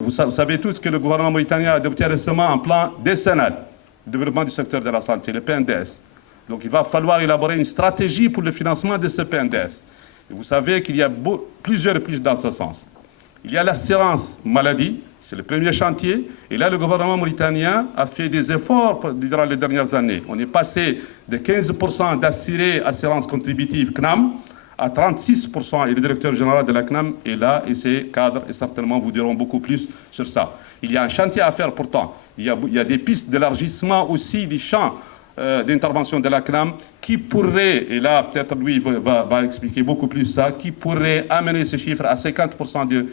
Vous savez tous que le gouvernement mauritanien a adopté récemment un plan décennal de développement du secteur de la santé, le PNDS. Donc il va falloir élaborer une stratégie pour le financement de ce PNDS. Et vous savez qu'il y a plusieurs pistes dans ce sens. Il y a l'assurance maladie, c'est le premier chantier. Et là, le gouvernement mauritanien a fait des efforts durant les dernières années. On est passé de 15% d'assurés assurance contributive CNAM à 36%, et le directeur général de la CNAM est là, et ses cadres, et certainement vous diront beaucoup plus sur ça. Il y a un chantier à faire pourtant. Il y a des pistes d'élargissement aussi des champs d'intervention de la CNAM qui pourraient, et là peut-être lui va expliquer beaucoup plus ça, qui pourraient amener ce chiffre à 50% de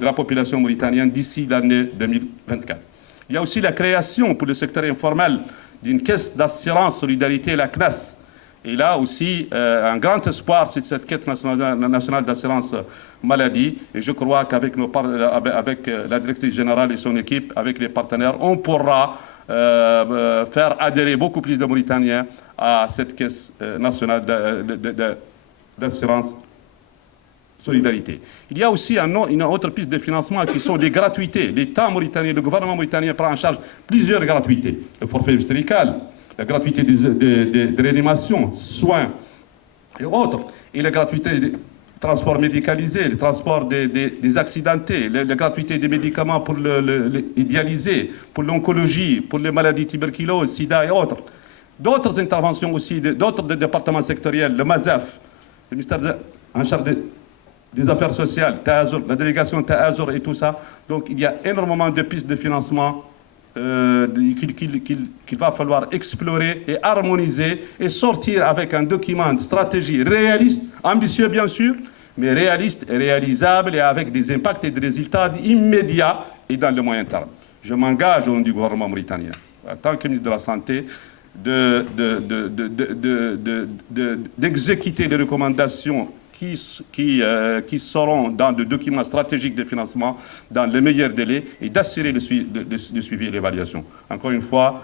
la population mauritanienne d'ici l'année 2024. Il y a aussi la création pour le secteur informel d'une caisse d'assurance solidarité, la CNAS. Et là aussi, un grand espoir, c'est cette caisse nationale d'assurance maladie. Et je crois qu'avec la directrice générale et son équipe, avec les partenaires, on pourra faire adhérer beaucoup plus de Mauritaniens à cette caisse nationale d'assurance solidarité. Il y a aussi une autre piste de financement qui sont des gratuités. L'État mauritanien, le gouvernement mauritanien prend en charge plusieurs gratuités. Le forfait obstétrical, la gratuité de réanimation, soins et autres, et la gratuité des transports médicalisés, le transport des accidentés, la gratuité des médicaments pour les dialysés, pour l'oncologie, pour les maladies tuberculose, sida et autres. D'autres interventions aussi, d'autres départements sectoriels, le MASEF, le ministère en charge des affaires sociales, Taazur, la délégation Taazur et tout ça. Donc il y a énormément de pistes de financement qu'il va falloir explorer et harmoniser et sortir avec un document de stratégie réaliste, ambitieux bien sûr, mais réaliste et réalisable et avec des impacts et des résultats immédiats et dans le moyen terme. Je m'engage au nom du gouvernement mauritanien, en tant que ministre de la Santé, d'exécuter les recommandations qui seront dans le document stratégique de financement dans le meilleur délai et d'assurer le suivi et l'évaluation. Encore une fois,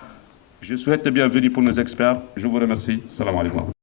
je souhaite la bienvenue pour nos experts. Je vous remercie. Salam alaikum.